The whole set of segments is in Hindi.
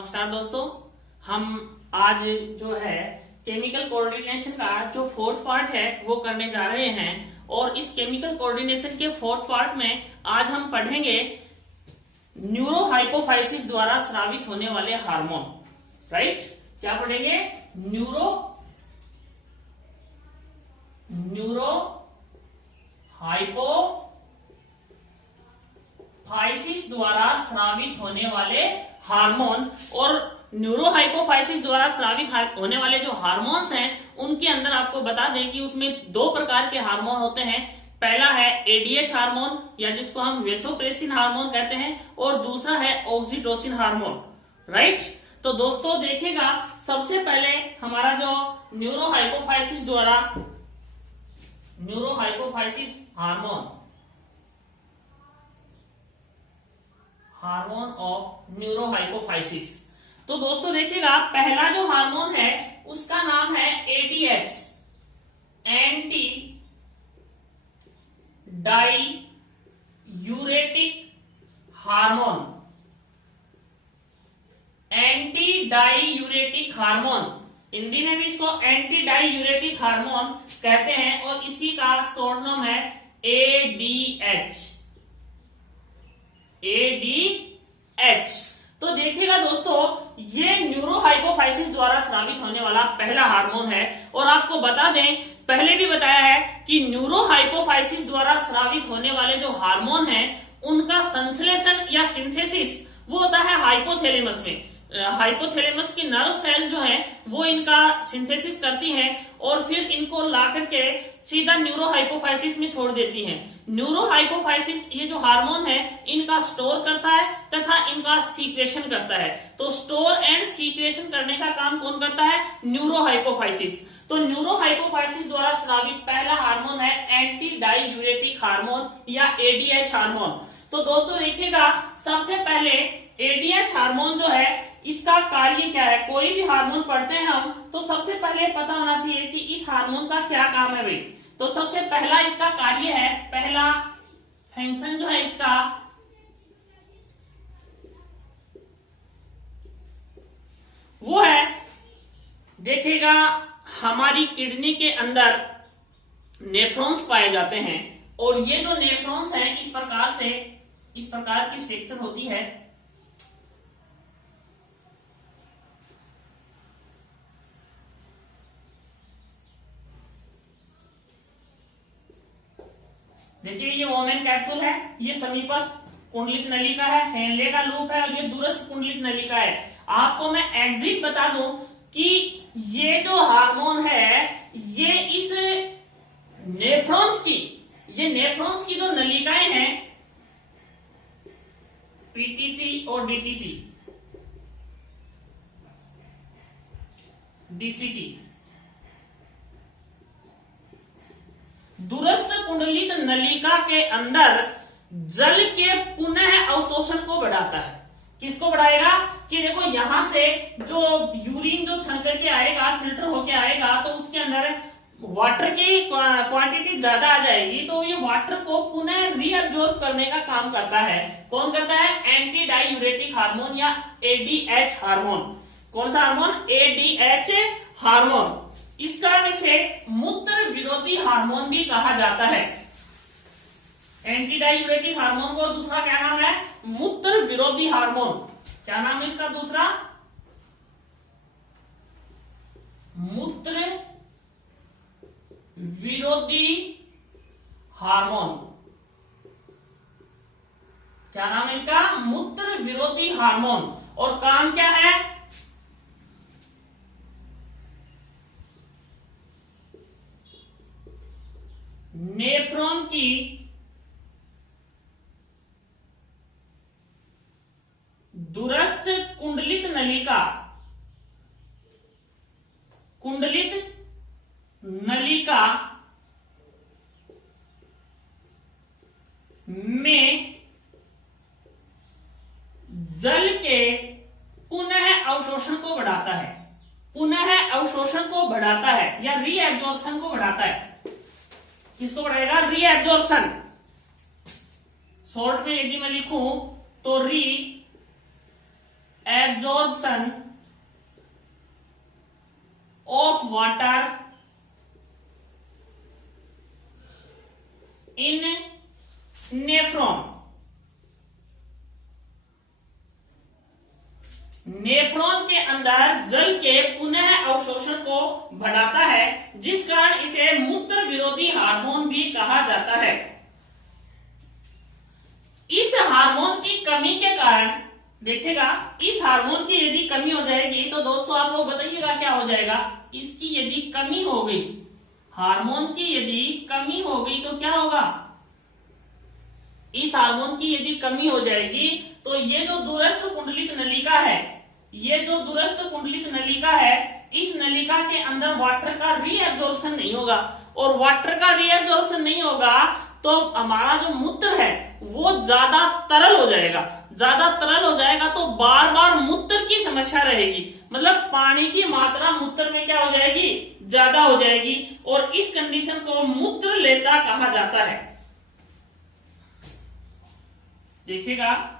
नमस्कार दोस्तों, हम आज जो है केमिकल कोऑर्डिनेशन का जो फोर्थ पार्ट है वो करने जा रहे हैं। और इस केमिकल कोऑर्डिनेशन के फोर्थ पार्ट में आज हम पढ़ेंगे न्यूरोहाइपोफाइसिस द्वारा स्रावित होने वाले हार्मोन। राइट, क्या पढ़ेंगे? न्यूरोहाइपोफाइसिस द्वारा स्रावित होने वाले हार्मोन। और न्यूरोहाइपोफाइसिस द्वारा स्रावित होने वाले जो हार्मोन्स हैं उनके अंदर आपको बता दें कि उसमें दो प्रकार के हार्मोन होते हैं। पहला है एडीएच हार्मोन या जिसको हम वेसोप्रेसिन हार्मोन कहते हैं, और दूसरा है ऑक्सीटोसिन हार्मोन। राइट, तो दोस्तों देखिएगा, सबसे पहले हमारा जो न्यूरोहाइपोफाइसिस हार्मोन ऑफ न्यूरोहाइपोफाइसिस। तो दोस्तों देखिएगा, पहला जो हार्मोन है उसका नाम है ADH, anti diuretic hormone. Anti diuretic hormone, Hindi में भी इसको एंटी डाईयूरेटिक हार्मोन कहते हैं, और इसी का शॉर्ट नाम है एडीएच। तो देखिएगा दोस्तों, ये न्यूरोहाइपोफाइसिस द्वारा स्रावित होने वाला पहला हार्मोन है। और आपको बता दें, पहले भी बताया है कि न्यूरोहाइपोफाइसिस द्वारा स्रावित होने वाले जो हार्मोन हैं उनका संश्लेषण या सिंथेसिस वो होता है हाइपोथैलेमस में। हाइपोथैलेमस की नर्व सेल्स जो हैं वो इनका सिंथेसिस करती हैं और फिर इनको ला करके सीधा न्यूरोहाइपोफाइसिस में छोड़ देती हैं। न्यूरोहाइपोफाइसिस ये जो हार्मोन है इनका स्टोर करता है तथा इनका सीक्रेशन करता है। तो स्टोर एंड सीक्रेशन करने का काम कौन करता है? न्यूरोहाइपोफाइसिस। तो न्यूरोहाइपोफाइसिस द्वारा स्रावित पहला हार्मोन है एंटी डाईयूरेटिक हार्मोन या एडीएच हार्मोन। तो दोस्तों देखिएगा, सबसे पहले एडीएच हार्मोन जो है इसका कार्य क्या है। कोई भी हार्मोन पढ़ते हैं हम तो सबसे पहले पता होना चाहिए कि इस हार्मोन का क्या काम है भाई। तो सबसे पहला इसका कार्य है, पहला फंक्शन जो है इसका वो है, देखिएगा, हमारी किडनी के अंदर नेफ्रॉन्स पाए जाते हैं और ये जो नेफ्रॉन्स हैं इस प्रकार की स्ट्रक्चर होती है। देखिए, ये वोमेन कैप्सूल है, ये समीपस्थ कुंडलिक नलिका है, हेनले का लूप है, और ये दूरस्थ कुंडलिक नलिका है। आपको मैं एग्जिट बता दूं कि ये जो हार्मोन है ये इस नेफ्रॉन्स की जो नलिकाएं हैं पीटीसी और डीटीसी, डीसीटी, दूरस्थ कुंडलिक नलिका के अंदर जल के पुनः अवशोषण को बढ़ाता है। किसको बढ़ाएगा? कि देखो, यहां से जो यूरिन जो छन करके आएगा, फिल्टर होके आएगा, तो उसके अंदर वाटर की क्वांटिटी ज्यादा आ जाएगी, तो ये वाटर को पुनः रीअब्जॉर्ब करने का काम करता है। कौन करता है? एंटी डाईयूरेटिक हार्मोन या एडीएच हार्मोन। कौन सा हार्मोन? ADH hormone. इस कारण इसे मूत्र विरोधी हार्मोन भी कहा जाता है। एंटी डाईयूरेटिक हार्मोन को दूसरा क्या नाम है? मूत्र विरोधी हार्मोन। क्या नाम है इसका दूसरा? मूत्र विरोधी हार्मोन। क्या नाम है इसका? मूत्र विरोधी हार्मोन। और काम क्या है? नेफ्रॉन की दूरस्थ कुंडलित नलिका में जल के पुनः अवशोषण को बढ़ाता है। पुनः अवशोषण को बढ़ाता है या रीएब्जॉर्प्शन को बढ़ाता है। किसको बढ़ाएगा? रीएब्जॉर्प्शन। शॉर्ट में यदि मैं लिखूं तो absorption of water in nephron. Nephron के अंदर जल के पुनः अवशोषण को बढ़ाता है, जिस कारण इसे मूत्र विरोधी हार्मोन भी कहा जाता है। इस हार्मोन की कमी के कारण देखिएगा, इस हार्मोन की यदि कमी हो जाएगी तो दोस्तों आप लोग बताइएगा क्या हो जाएगा। इसकी यदि कमी हो गई, हार्मोन की यदि कमी हो गई तो क्या होगा। इस हार्मोन की यदि कमी हो जाएगी तो ये जो दूरस्थ कुंडलित नलिका है, ये जो दूरस्थ कुंडलित नलिका है, इस नलिका के अंदर वाटर का रीएब्जॉर्प्शन नहीं होगा, और वाटर का रीएब्जॉर्प्शन नहीं होगा तो हमारा जो मूत्र है वो ज्यादा तरल हो जाएगा। ज्यादा तरल हो जाएगा तो बार बार मूत्र की समस्या रहेगी, मतलब पानी की मात्रा मूत्र में क्या हो जाएगी, ज्यादा हो जाएगी, और इस कंडीशन को मूत्र लेता कहा जाता है। देखिएगा,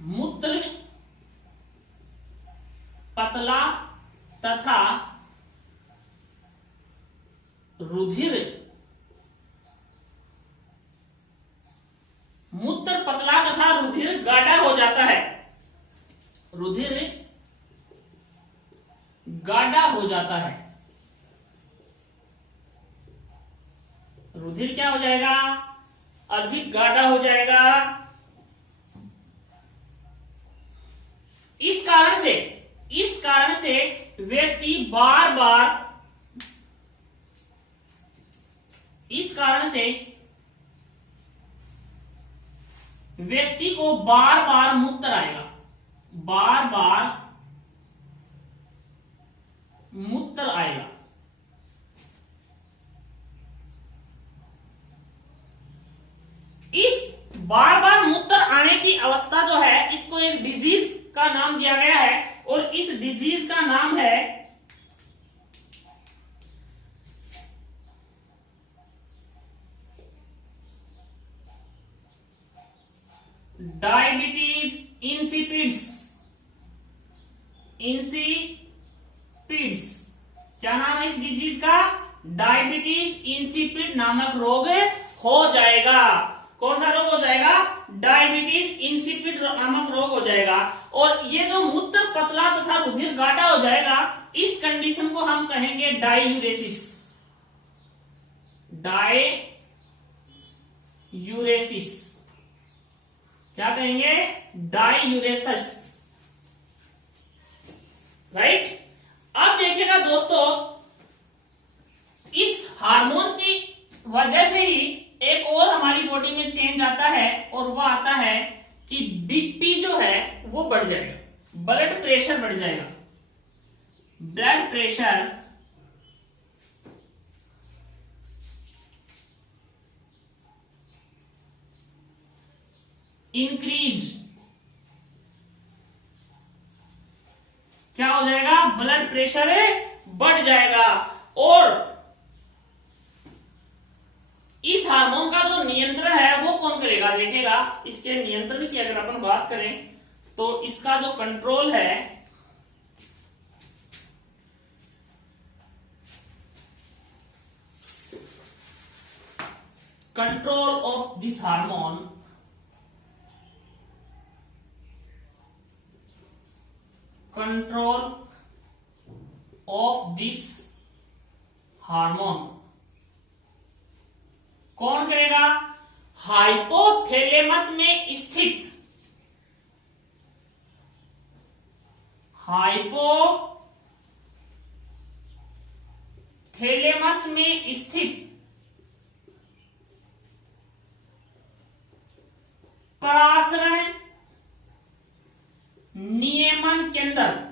मूत्र पतला तथा रुधिर, मूत्र पतला तथा रुधिर गाढ़ा हो जाता है। रुधिर गाढ़ा हो जाता है। रुधिर क्या हो जाएगा, अधिक गाढ़ा हो जाएगा। इस कारण से व्यक्ति बार बार, इस कारण से व्यक्ति को बार बार मूत्र आएगा, बार बार मूत्र आएगा। इस बार बार मूत्र आने की अवस्था जो है, इसको एक डिजीज का नाम दिया गया है, और इस डिजीज का नाम है डायबिटीज इंसिपिड्स। इंसिपिड्स क्या नाम है इस डिजीज का, डायबिटीज इंसिपिड नामक रोग हो जाएगा। कौन सा रोग हो जाएगा, डायबिटीज इंसिपिड नामक रोग हो जाएगा। और ये जो मूत्र पतला तथा रुधिर गाढ़ा हो जाएगा, इस कंडीशन को हम कहेंगे डाययूरेसिस। डाययूरेसिस क्या कहेंगे, डाययूरेसिस, राइट। अब देखिएगा दोस्तों, इस हार्मोन की वजह से ही एक और हमारी बॉडी में चेंज आता है, और वह आता है कि बीपी जो है वो बढ़ जाएगा, ब्लड प्रेशर बढ़ जाएगा। ब्लड प्रेशर इंक्रीज, क्या हो जाएगा, ब्लड प्रेशर बढ़ जाएगा। और इस हार्मोन का जो नियंत्रण है वो कौन करेगा, देखिएगा इसके नियंत्रण की अगर अपन बात करें तो इसका जो कंट्रोल है, control of this hormone, control of this hormone कौन करेगा, हाइपोथैलेमस में स्थित, हाइपोथैलेमस में स्थित परासरण नियमन केंद्र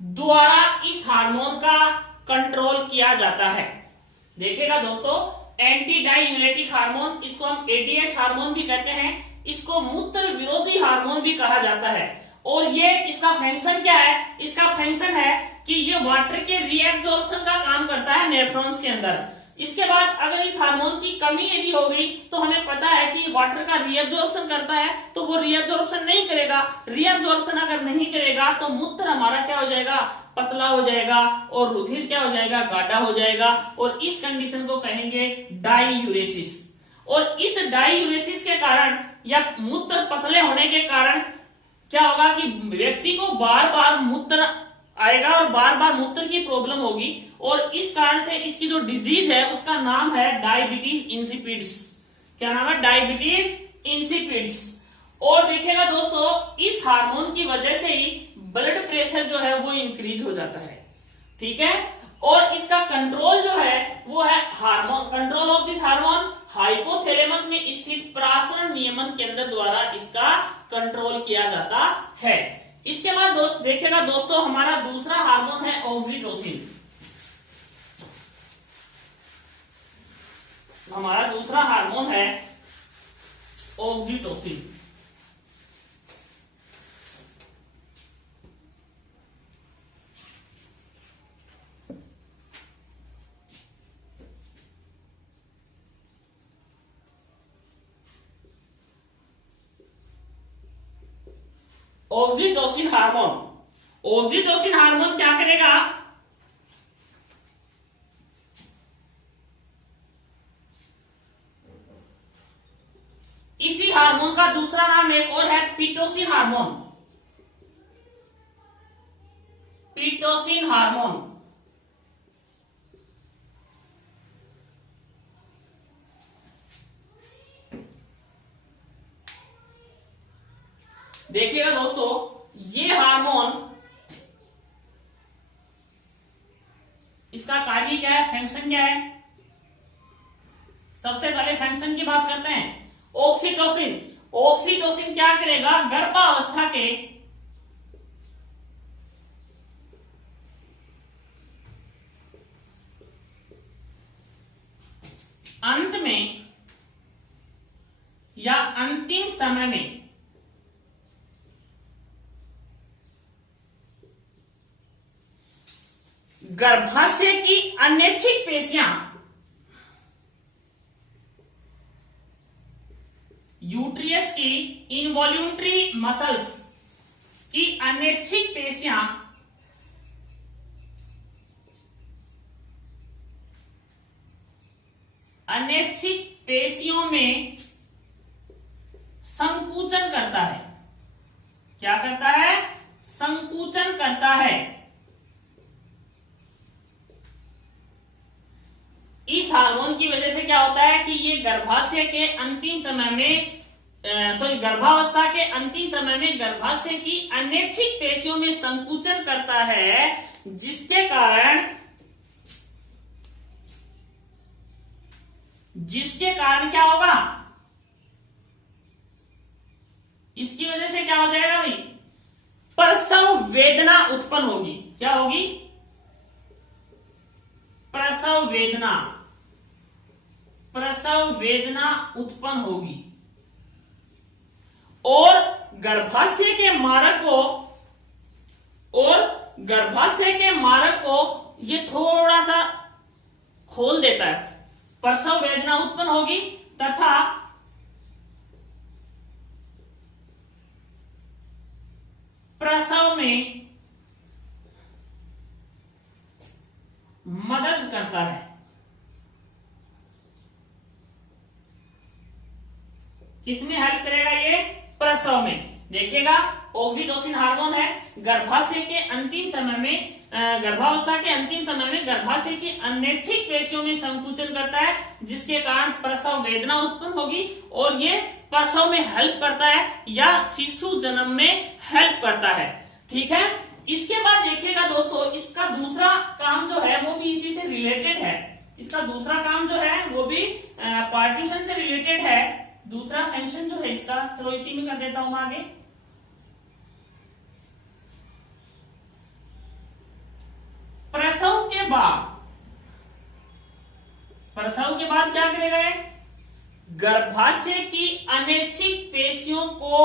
द्वारा इस हार्मोन का कंट्रोल किया जाता है। देखिएगा दोस्तों, एंटी डाययूरेटिक हार्मोन, इसको हम एडीएच हार्मोन भी कहते हैं, इसको मूत्र विरोधी हार्मोन भी कहा जाता है। और ये इसका फंक्शन क्या है, इसका फंक्शन है कि ये वाटर के रीएब्जॉर्प्शन का काम करता है नेफ्रॉन्स के अंदर। इसके बाद अगर इस हार्मोन की कमी यदि हो गई तो हमें पता है कि वाटर का रीअब्जॉर्प्शन करता है, तो वो रीअब्जॉर्प्शन नहीं करेगा। रीअब्जॉर्प्शन अगर नहीं करेगा तो मूत्र हमारा क्या हो जाएगा, पतला हो जाएगा, और रुधिर क्या हो जाएगा, गाढ़ा हो जाएगा, और इस कंडीशन को कहेंगे डाईयूरेसिस। और इस डाईयूरेसिस के कारण या मूत्र पतले होने के कारण क्या होगा कि व्यक्ति को बार बार मूत्र आएगा और बार बार मूत्र की प्रॉब्लम होगी, और इस कारण से इसकी जो डिजीज है उसका नाम है डायबिटीज इंसिपिड्स। क्या नाम है, डायबिटीज इंसिपिड्स। और देखिएगा दोस्तों, इस हार्मोन की वजह से ही ब्लड प्रेशर जो है वो इंक्रीज हो जाता है, ठीक है। और इसका कंट्रोल जो है वो है hormone, control of this hormone hypothalamus में स्थित प्रासरण नियमन केंद्र द्वारा इसका कंट्रोल किया जाता है। इसके बाद देखिएगा दोस्तों, हमारा दूसरा हार्मोन है ऑक्सीटोसिन। हमारा दूसरा हार्मोन है oxytocin. Oxytocin hormone, oxytocin hormone क्या करेगा, इसी हार्मोन का दूसरा नाम एक और है पीटोसिन हार्मोन। पीटोसिन हार्मोन देखिएगा दोस्तों, ये हार्मोन, इसका कार्य क्या है, फंक्शन क्या है। सबसे पहले फंक्शन की बात करते हैं। ऑक्सीटोसिन, ऑक्सीटोसिन क्या करेगा, गर्भावस्था के अंत में या अंतिम समय में गर्भाशय की अनैच्छिक पेशियां, यूट्रियस की इनवॉल्यूंट्री मसल्स की अनैच्छिक पेशियां अनैच्छिक पेशियों में संकुचन करता है। क्या करता है, संकुचन करता है। इस हार्मोन की वजह से क्या होता है कि ये गर्भाशय के अंतिम समय में गर्भावस्था के अंतिम समय में गर्भाशय की अनैच्छिक पेशियों में संकुचन करता है, जिसके कारण क्या होगा, इसकी वजह से क्या हो जाएगा भाई, प्रसव वेदना उत्पन्न होगी। क्या होगी, प्रसव वेदना, प्रसव वेदना उत्पन्न होगी। और गर्भाशय के मार्ग को ये थोड़ा सा खोल देता है। प्रसव वेदना उत्पन्न होगी तथा प्रसव में मदद करता है। किसमें हेल्प करेगा ये, प्रसव में। देखिएगा, ऑक्सीटोसिन हार्मोन है, गर्भाशय के अंतिम समय में गर्भावस्था के अंतिम समय में गर्भाशय की अनैच्छिक पेशियों में संकुचन करता है, जिसके कारण प्रसव वेदना उत्पन्न होगी, और ये प्रसव में हेल्प करता है या शिशु जन्म में हेल्प करता है। ठीक है। इसके बाद देखिएगा दोस्तों, इसका दूसरा काम जो है वो भी इसी से रिलेटेड है। इसका दूसरा काम जो है वो भी पार्टीशन से रिलेटेड है। दूसरा फंक्शन जो है इसका, चलो इसी में कर देता हूं आगे। प्रसव के बाद क्या करेगा, गर्भाशय की अनैच्छिक पेशियों को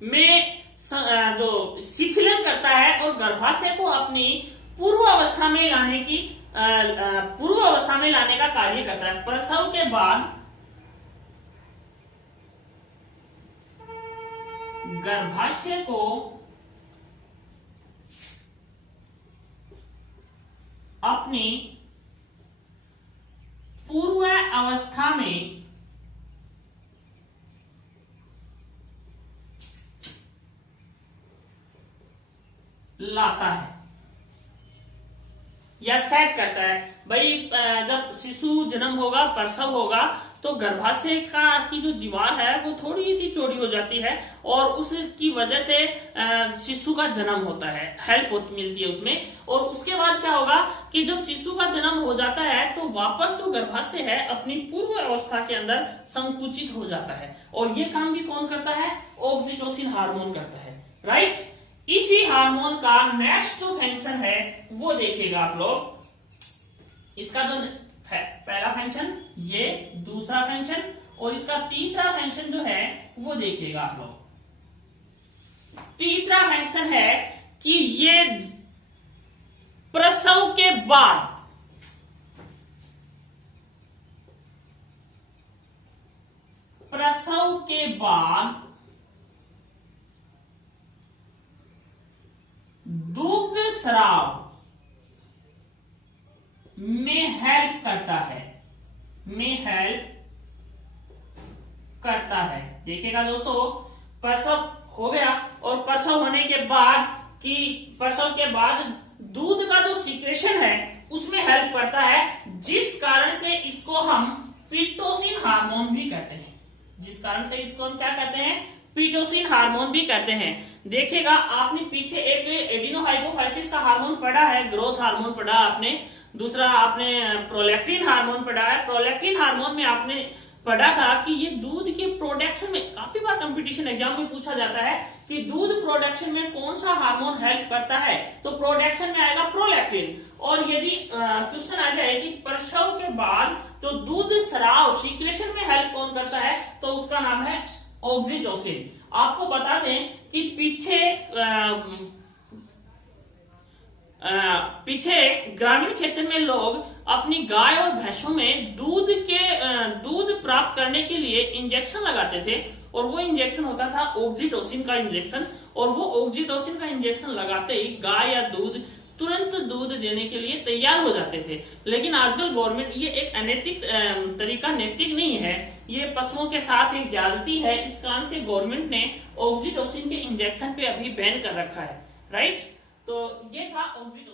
में जो शिथिलन करता है और गर्भाशय को अपनी पूर्व अवस्था में लाने की पूर्व अवस्था में लाने का कार्य करता है। प्रसव के बाद गर्भाशय को अपनी पूर्व अवस्था में लाता है या सेट करता है। भाई जब शिशु जन्म होगा, प्रसव होगा, तो गर्भाशय की जो दीवार है वो थोड़ी सी चौड़ी हो जाती है और उसकी वजह से शिशु का जन्म होता है, हेल्प मिलती है उसमें। और उसके बाद क्या होगा कि जब शिशु का जन्म हो जाता है तो वापस जो गर्भाशय है अपनी पूर्व अवस्था के अंदर संकुचित हो जाता है। और ये काम भी कौन करता है? ऑक्सीटोसिन हार्मोन करता है, राइट। इसी हार्मोन का नेक्स्ट जो फंक्शन है वो देखिएगा आप लोग। इसका जो पहला फंक्शन, ये दूसरा फंक्शन, और इसका तीसरा फंक्शन जो है वो देखिएगा आप लोग। तीसरा फंक्शन है कि ये प्रसव के बाद दुग्ध स्राव में हेल्प करता है, देखिएगा दोस्तों। प्रसव हो गया और प्रसव होने के बाद प्रसव के बाद दूध का जो सीक्रेशन है उसमें हेल्प करता है, जिस कारण से इसको हम पीटोसिन हार्मोन भी कहते हैं। जिस कारण से इसको हम क्या कहते हैं? पीटोसिन हार्मोन भी कहते हैं। देखिएगा, आपने पीछे एक एडिनोहाइपोफाइसिस का हार्मोन पढ़ा है, ग्रोथ हार्मोन पढ़ा आपने, दूसरा आपने प्रोलैक्टिन हार्मोन पढ़ा है। प्रोलैक्टिन हार्मोन में आपने पढ़ा था कि ये दूध के प्रोडक्शन में, काफी बार कंपटीशन एग्जाम में पूछा जाता है कि दूध प्रोडक्शन में कौन सा हार्मोन हेल्प करता है, तो प्रोडक्शन में आएगा प्रोलैक्टिन। और यदि क्वेश्चन आ जाए कि प्रसव के बाद तो दूध स्राव सीक्रेशन में हेल्प कौन करता है, तो उसका नाम है ऑक्सीटोसिन। आपको बता दें कि पीछे ग्रामीण क्षेत्र में लोग अपनी गाय और भैंसों में दूध प्राप्त करने के लिए इंजेक्शन लगाते थे, और वो इंजेक्शन होता था ऑक्सीटोसिन का इंजेक्शन। और वो ऑक्सीटोसिन का इंजेक्शन लगाते ही गाय या तुरंत दूध देने के लिए तैयार हो जाते थे। लेकिन आजकल गवर्नमेंट, ये एक अनैतिक तरीका, नैतिक नहीं है, ये पशुओं के साथ एक ज्यादती है। इस कारण से गवर्नमेंट ने ऑक्सीटोसिन के इंजेक्शन पे अभी बैन कर रखा है, राइट। तो ये था ऑक्सीटोसिन।